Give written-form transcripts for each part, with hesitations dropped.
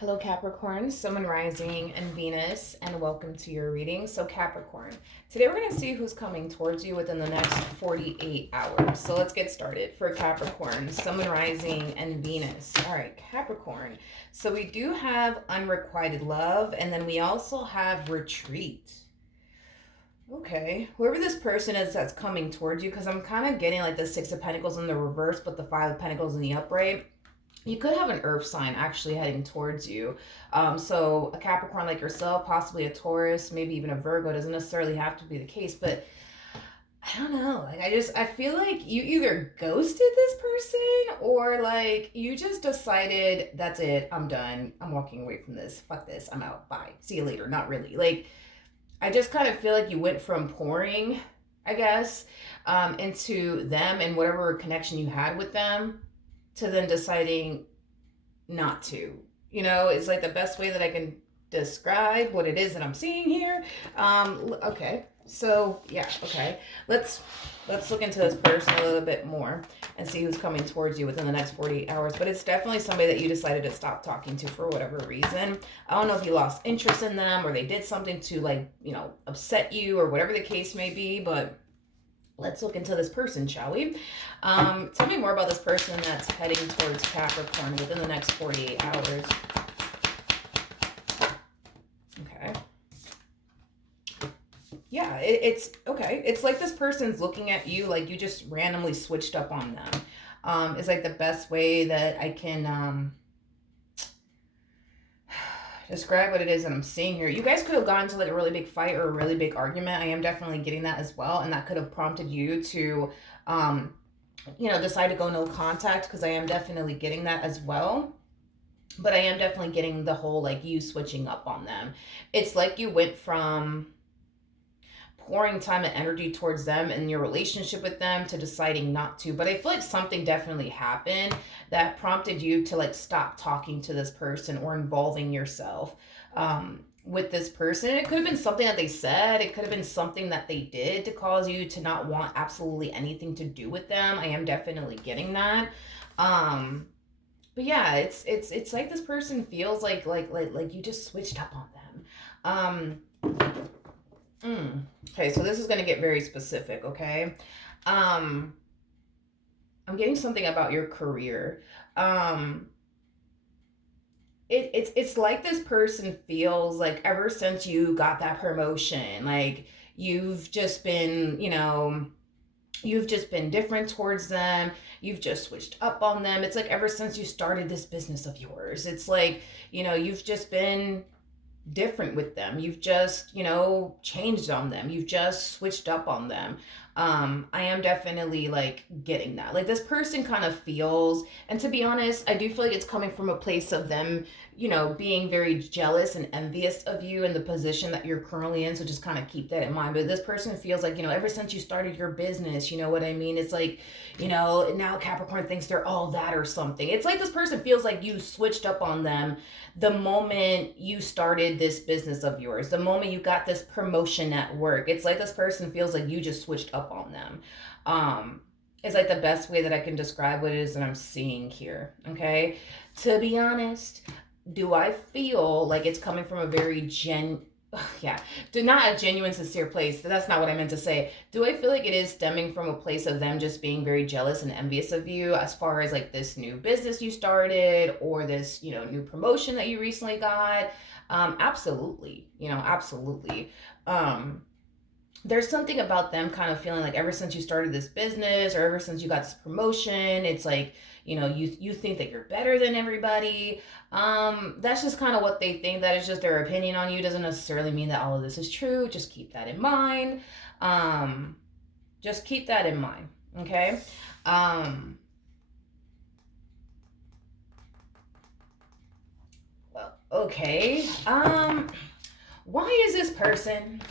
Hello, Capricorn, Sun, Moon, Rising, and Venus, and welcome to your reading. So, Capricorn, today we're going to see who's coming towards you within the next 48 hours. So, let's get started. For Capricorn, Sun, Moon, Rising, and Venus. All right, Capricorn. So, we do have unrequited love, and then we also have retreat. Okay, whoever this person is that's coming towards you, because I'm kind of getting like the Six of Pentacles in the reverse, but the Five of Pentacles in the upright. You could have an earth sign actually heading towards you. So a Capricorn like yourself, possibly a Taurus, maybe even a Virgo. Doesn't necessarily have to be the case, but I don't know. Like I feel like you either ghosted this person or like you just decided that's it. I'm done. I'm walking away from this. Fuck this. I'm out. Bye. See you later. Not really. Like I just kind of feel like you went from pouring, I guess, into them and whatever connection you had with them to then deciding not to. It's like the best way that I can describe what it is that I'm seeing here. Okay. So yeah, okay. Let's look into this person a little bit more and see who's coming towards you within the next 48 hours. But it's definitely somebody that you decided to stop talking to for whatever reason. I don't know if you lost interest in them or they did something to upset you or whatever the case may be, but let's look into this person, shall we? Tell me more about this person that's heading towards Capricorn within the next 48 hours. Okay. Yeah, it's okay. It's like this person's looking at you like you just randomly switched up on them. Is like the best way that I can describe what it is that I'm seeing here. You guys could have gone into like a really big fight or a really big argument. I am definitely getting that as well. And that could have prompted you to, decide to go no contact, because I am definitely getting that as well. But I am definitely getting the whole like you switching up on them. It's like you went from pouring time and energy towards them and your relationship with them to deciding not to. But I feel like something definitely happened that prompted you to like stop talking to this person or involving yourself with this person. It could have been something that they said. It could have been something that they did to cause you to not want absolutely anything to do with them. I am definitely getting that. But yeah, it's like this person feels like you just switched up on them. Okay, so this is going to get very specific, okay? I'm getting something about your career. It's like this person feels like ever since you got that promotion, like you've just been, you've just been different towards them. You've just switched up on them. It's like ever since you started this business of yours, it's like, you've just been different with them. You've just, changed on them. You've just switched up on them. I am definitely like getting that. Like this person kind of feels, and to be honest, I do feel like it's coming from a place of them, being very jealous and envious of you in the position that you're currently in. So just kind of keep that in mind. But this person feels like, ever since you started your business, you know what I mean? It's like, now Capricorn thinks they're all that or something. It's like this person feels like you switched up on them the moment you started this business of yours, the moment you got this promotion at work. It's like this person feels like you just switched up on them. Is like the best way that I can describe what it is that I'm seeing here. Okay. To be honest, do I feel like it's coming from a very not a genuine, sincere place. That's not what I meant to say. Do I feel like it is stemming from a place of them just being very jealous and envious of you as far as like this new business you started or this, new promotion that you recently got? Absolutely. Absolutely. There's something about them kind of feeling like ever since you started this business or ever since you got this promotion, it's like, you think that you're better than everybody. That's just kind of what they think. That is just their opinion on you. Doesn't necessarily mean that all of this is true. Just keep that in mind. Just keep that in mind. Okay. Okay. Why is this person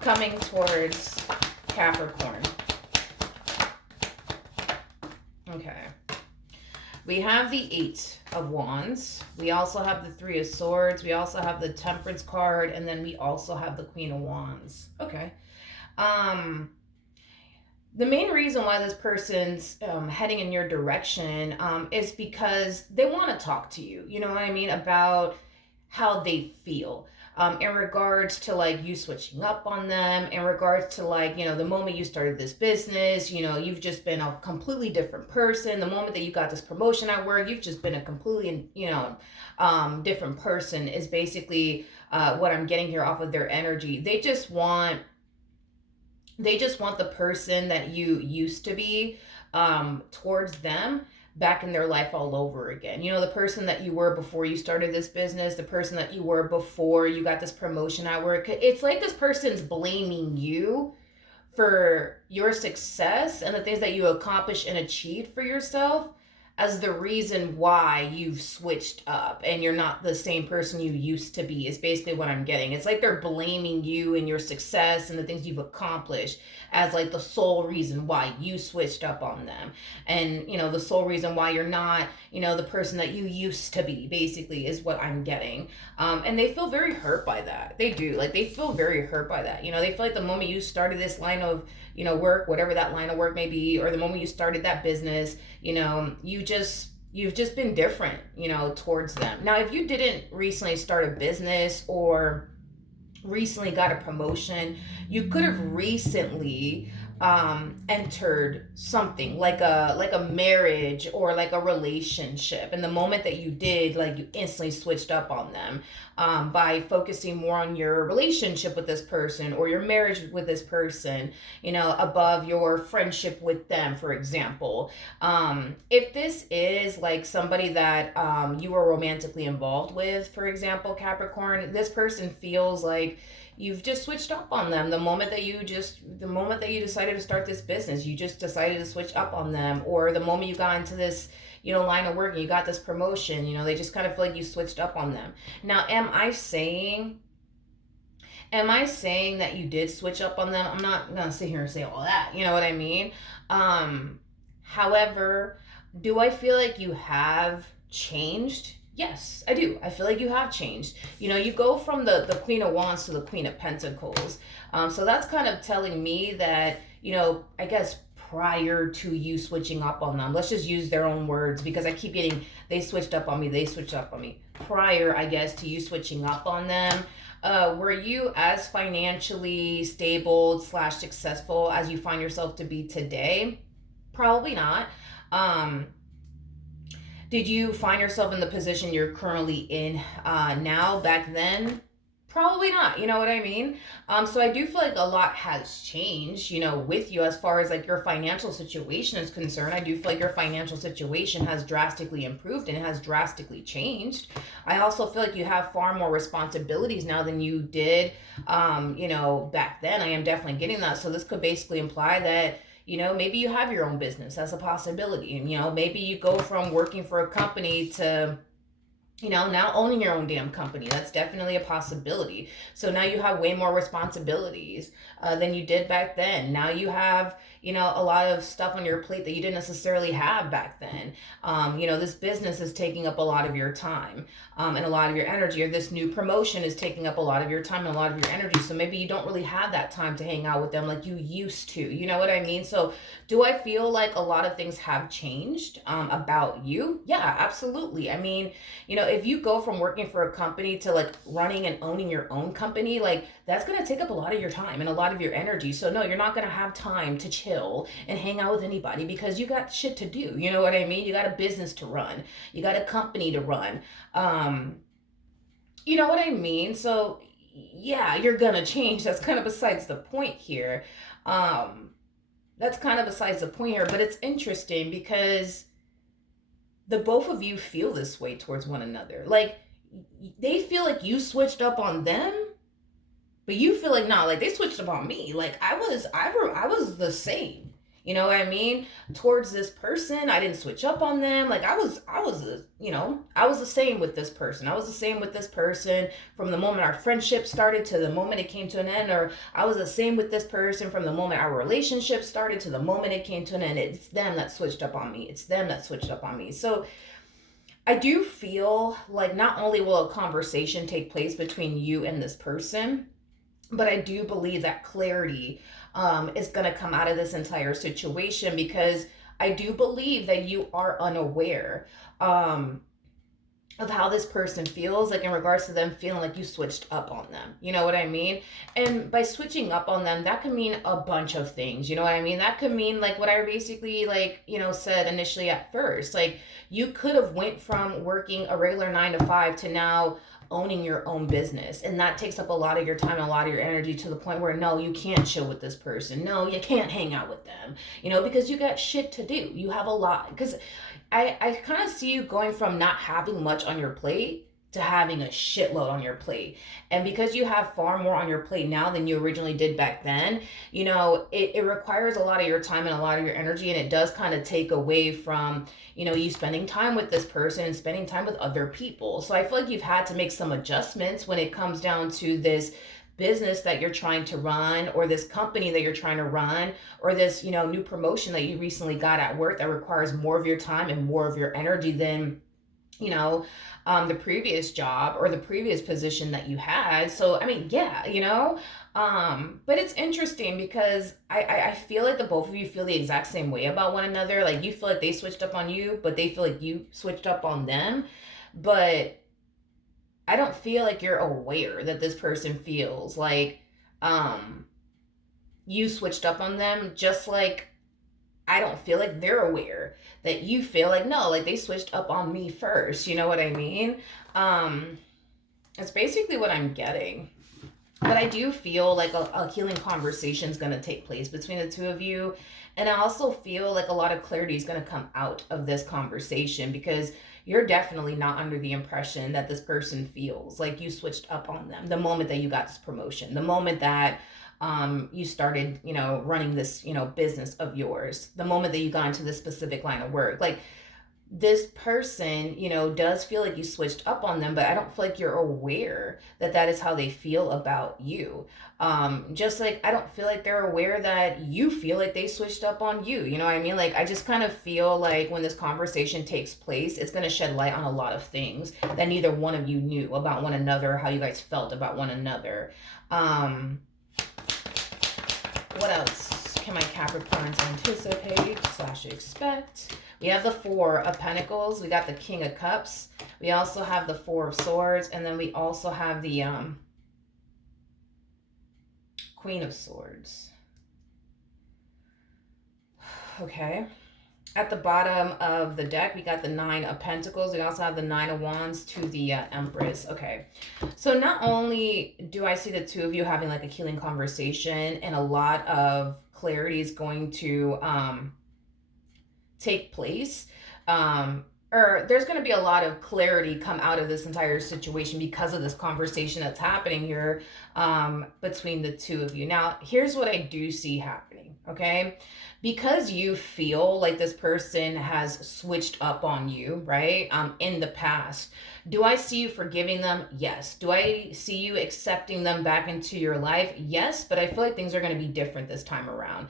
coming towards Capricorn? Okay. We have the Eight of Wands. We also have the Three of Swords. We also have the Temperance card. And then we also have the Queen of Wands. Okay. The main reason why this person's heading in your direction is because they want to talk to you, you know what I mean, about how they feel, in regards to like you switching up on them, in regards to like, the moment you started this business, you've just been a completely different person. The moment that you got this promotion at work, you've just been a completely, different person, is basically what I'm getting here off of their energy. They just want the person that you used to be, towards them, back in their life all over again. The person that you were before you started this business, the person that you were before you got this promotion at work. It's like this person's blaming you for your success and the things that you accomplished and achieved for yourself as the reason why you've switched up and you're not the same person you used to be, is basically what I'm getting. It's like they're blaming you and your success and the things you've accomplished as like the sole reason why you switched up on them. And, the sole reason why you're not, the person that you used to be, basically, is what I'm getting. And they feel very hurt by that. They do. Like, they feel very hurt by that. They feel like the moment you started this line of, work, whatever that line of work may be, or the moment you started that business, you've just been different, towards them. Now, if you didn't recently start a business or recently got a promotion, you could have recently entered something like a marriage or like a relationship, and the moment that you did, like, you instantly switched up on them, by focusing more on your relationship with this person or your marriage with this person, above your friendship with them, for example. If this is like somebody that you were romantically involved with, for example, Capricorn, this person feels like you've just switched up on them the moment that you decided to start this business. You just decided to switch up on them, or the moment you got into this, line of work, and you got this promotion, they just kind of feel like you switched up on them. Now, am I saying that you did switch up on them? I'm not gonna sit here and say all that, you know what I mean? However, do I feel like you have changed? Yes, I do. I feel like you have changed. You go from the Queen of Wands to the Queen of Pentacles. So that's kind of telling me that, I guess prior to you switching up on them, let's just use their own words, because I keep getting, they switched up on me, they switched up on me. Prior, I guess, to you switching up on them, were you as financially stable / successful as you find yourself to be today? Probably not. Um, did you find yourself in the position you're currently in now back then? Probably not. You know what I mean? So I do feel like a lot has changed, with you, as far as like your financial situation is concerned. I do feel like your financial situation has drastically improved and it has drastically changed. I also feel like you have far more responsibilities now than you did, back then. I am definitely getting that. So this could basically imply that, maybe you have your own business. That's a possibility. Maybe you go from working for a company to, now owning your own damn company. That's definitely a possibility. So now you have way more responsibilities than you did back then. Now you have, a lot of stuff on your plate that you didn't necessarily have back then. This business is taking up a lot of your time, and a lot of your energy, or this new promotion is taking up a lot of your time and a lot of your energy. So maybe you don't really have that time to hang out with them like you used to. You know what I mean? So do I feel like a lot of things have changed about you? Yeah, absolutely. I mean, if you go from working for a company to like running and owning your own company, like that's going to take up a lot of your time and a lot of your energy. So no, you're not going to have time to chill and hang out with anybody because you got shit to do. You know what I mean? You got a business to run. You got a company to run. You know what I mean? So yeah, you're going to change. That's kind of besides the point here. That's kind of besides the point here, but it's interesting because the both of you feel this way towards one another. Like, they feel like you switched up on them, but you feel like, nah, like they switched up on me. Like I was the same. You know what I mean? Towards this person, I didn't switch up on them. Like I was the same with this person. I was the same with this person from the moment our friendship started to the moment it came to an end, or I was the same with this person from the moment our relationship started to the moment it came to an end. It's them that switched up on me. It's them that switched up on me. So I do feel like not only will a conversation take place between you and this person, But I do believe that clarity is going to come out of this entire situation, because I do believe that you are unaware um, of how this person feels, like in regards to them feeling like you switched up on them. You know what I mean? And by switching up on them, that could mean a bunch of things. You know what I mean? That could mean like what I basically like, said initially at first. Like you could have went from working a regular 9 to 5 to now owning your own business, and that takes up a lot of your time and a lot of your energy, to the point where no, you can't chill with this person, no, you can't hang out with them, because you got shit to do, you have a lot. Because I kind of see you going from not having much on your plate to having a shitload on your plate. And because you have far more on your plate now than you originally did back then, it requires a lot of your time and a lot of your energy. And it does kind of take away from, you spending time with this person and spending time with other people. So I feel like you've had to make some adjustments when it comes down to this business that you're trying to run, or this company that you're trying to run, or this new promotion that you recently got at work that requires more of your time and more of your energy than the previous job or the previous position that you had. So I mean, yeah, but it's interesting because I feel like the both of you feel the exact same way about one another. Like you feel like they switched up on you, but they feel like you switched up on them. But I don't feel like you're aware that this person feels like you switched up on them, just like I don't feel like they're aware that you feel like, no, like they switched up on me first. You know what I mean? Um, it's basically what I'm getting. But I do feel like a healing conversation is going to take place between the two of you. And I also feel like a lot of clarity is going to come out of this conversation, because you're definitely not under the impression that this person feels like you switched up on them the moment that you got this promotion, the moment that you started, running this, business of yours, the moment that you got into this specific line of work. Like this person, does feel like you switched up on them, but I don't feel like you're aware that that is how they feel about you. Just like I don't feel like they're aware that you feel like they switched up on you. You know what I mean? Like I just kind of feel like when this conversation takes place, it's going to shed light on a lot of things that neither one of you knew about one another, how you guys felt about one another. What else can my Capricorns anticipate / expect? We have the Four of Pentacles. We got the King of Cups. We also have the Four of Swords. And then we also have the Queen of Swords. Okay. At the bottom of the deck, we got the Nine of Pentacles. We also have the Nine of Wands to the Empress. Okay. So not only do I see the two of you having like a healing conversation, and a lot of clarity is going to take place, or there's going to be a lot of clarity come out of this entire situation because of this conversation that's happening here between the two of you. Now, here's what I do see happening, okay? Because you feel like this person has switched up on you, right, in the past, do I see you forgiving them? Yes. Do I see you accepting them back into your life? Yes, but I feel like things are going to be different this time around.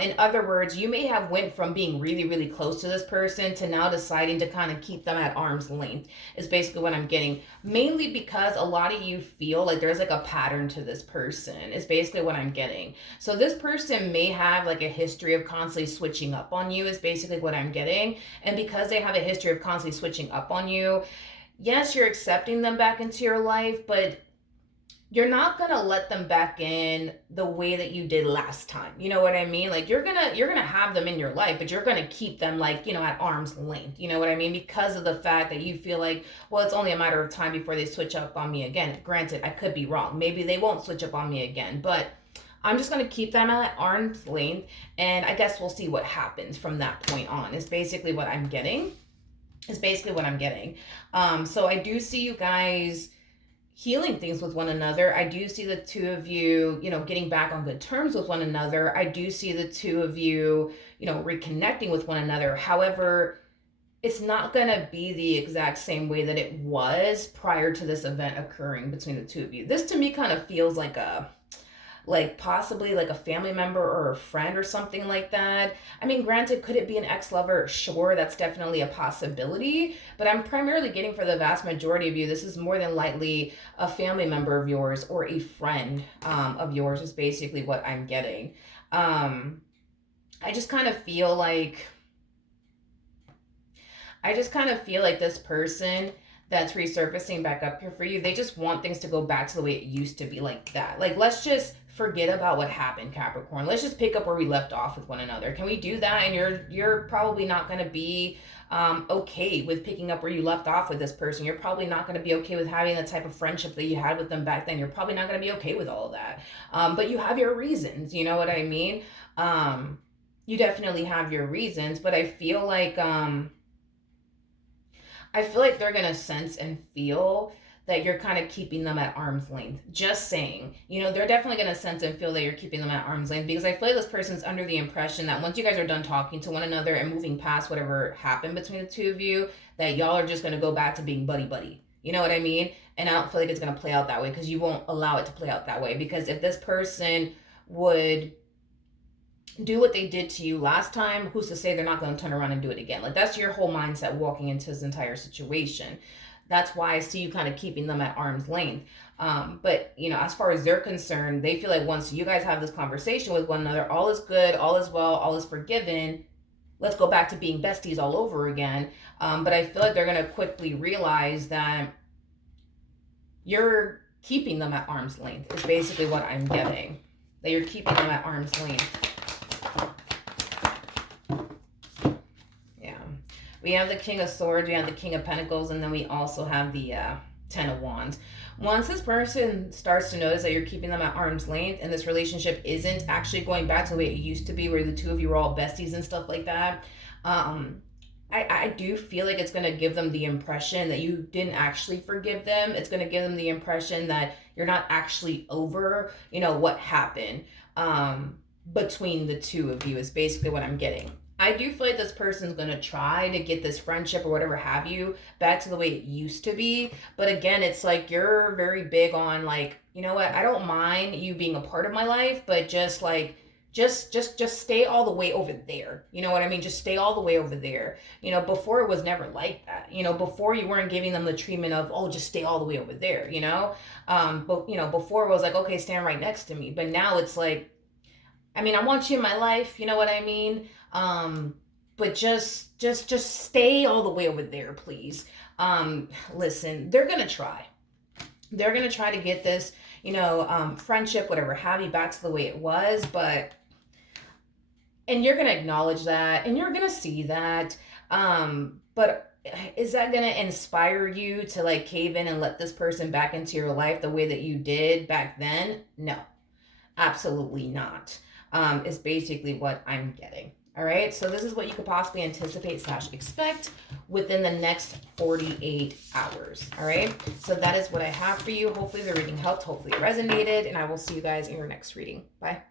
In other words, you may have went from being really, really close to this person to now deciding to kind of keep them at arm's length, is basically what I'm getting. Mainly because a lot of you feel like there's like a pattern to this person, is basically what I'm getting. So this person may have like a history of constantly switching up on you, is basically what I'm getting. And because they have a history of constantly switching up on you, yes, you're accepting them back into your life, but you're not gonna let them back in the way that you did last time. You know what I mean? Like you're gonna have them in your life, but you're gonna keep them like, at arm's length. You know what I mean? Because of the fact that you feel like, well, it's only a matter of time before they switch up on me again. Granted, I could be wrong. Maybe they won't switch up on me again, but I'm just going to keep them at arm's length, and I guess we'll see what happens from that point on, is basically what I'm getting. So I do see you guys healing things with one another. I do see the two of you, getting back on good terms with one another. I do see the two of you, reconnecting with one another. However, it's not going to be the exact same way that it was prior to this event occurring between the two of you. This to me kind of feels like like possibly like a family member or a friend or something like that. I mean, granted, could it be an ex-lover? Sure, that's definitely a possibility, but I'm primarily getting for the vast majority of you, this is more than likely a family member of yours or a friend of yours is basically what I'm getting. I just kind of feel like this person that's resurfacing back up here for you, they just want things to go back to the way it used to be, like that. Like, let's just forget about what happened, Capricorn. Let's just pick up where we left off with one another. Can we do that? And you're probably not going to be okay with picking up where you left off with this person. You're probably not going to be okay with having the type of friendship that you had with them back then. You're probably not going to be okay with all of that. But you have your reasons. You know what I mean? You definitely have your reasons, but I feel like they're gonna sense and feel that you're kind of keeping them at arm's length. Just saying. They're definitely gonna sense and feel that you're keeping them at arm's length, because I feel like this person's under the impression that once you guys are done talking to one another and moving past whatever happened between the two of you, that y'all are just gonna go back to being buddy-buddy. You know what I mean? And I don't feel like it's gonna play out that way, because you won't allow it to play out that way. Because if this person would do what they did to you last time, who's to say they're not going to turn around and do it again? Like, that's your whole mindset walking into this entire situation. That's why I see you kind of keeping them at arm's length. But as far as they're concerned, they feel like once you guys have this conversation with one another, all is good, all is well, all is forgiven. Let's go back to being besties all over again. But I feel like they're going to quickly realize that you're keeping them at arm's length is basically what I'm getting. That you're keeping them at arm's length. We have the King of Swords, we have the King of Pentacles, and then we also have the Ten of Wands. Once this person starts to notice that you're keeping them at arm's length and this relationship isn't actually going back to the way it used to be, where the two of you were all besties and stuff like that, I do feel like it's going to give them the impression that you didn't actually forgive them. It's going to give them the impression that you're not actually over, what happened between the two of you is basically what I'm getting. I do feel like this person's going to try to get this friendship or whatever have you back to the way it used to be. But again, it's like you're very big on like, you know what, I don't mind you being a part of my life, but just like, just stay all the way over there. You know what I mean? Just stay all the way over there. Before it was never like that. Before you weren't giving them the treatment of, oh, just stay all the way over there, But, before it was like, okay, stand right next to me. But now it's like, I mean, I want you in my life, you know what I mean? But just stay all the way over there, please. Listen, they're going to try. They're going to try to get this, friendship, whatever have you, back to the way it was, and you're going to acknowledge that, and you're going to see that. But is that going to inspire you to like cave in and let this person back into your life the way that you did back then? No, absolutely not. Is basically what I'm getting. All right, so this is what you could possibly anticipate / expect within the next 48 hours. All right, so that is what I have for you. Hopefully the reading helped. Hopefully it resonated, and I will see you guys in your next reading. Bye.